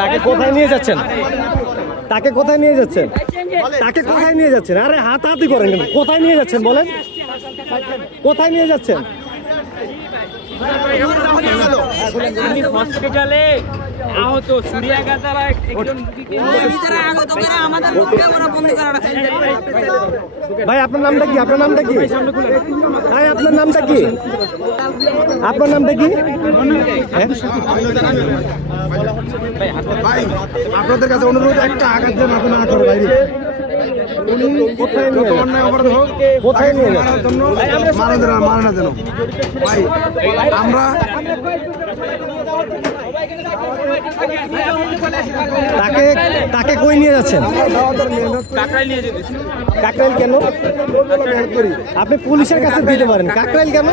তাকে কোথায় নিয়ে যাচ্ছেন? তাকে কোথায় নিয়ে যাচ্ছেন? তাকে কোথায় নিয়ে যাচ্ছেন? আরে হাতাহাতি করেন কেন? কোথায় নিয়ে যাচ্ছেন বলেন? কোথায় নিয়ে যাচ্ছেন? আমি হসপিটালে আহত সুরিয়াগাতারা একজন ভাই আপনার নামটা কি? আপনার নামটা কি ভাই? আপনার নামটা কি? আপনার নামটা কি? ভাই আপনাদের কাছে অনুরোধ, একটা আঘাত যেন আপনারা না করে বাইরে। কোথায় নিয়ে মারা না যেন ভাই। আমরা তাকে কই নিয়ে যাচ্ছেন? কাকরাইল কেন? আপনি পুলিশের কাছে দিতে পারেন, কাকরাইল কেন?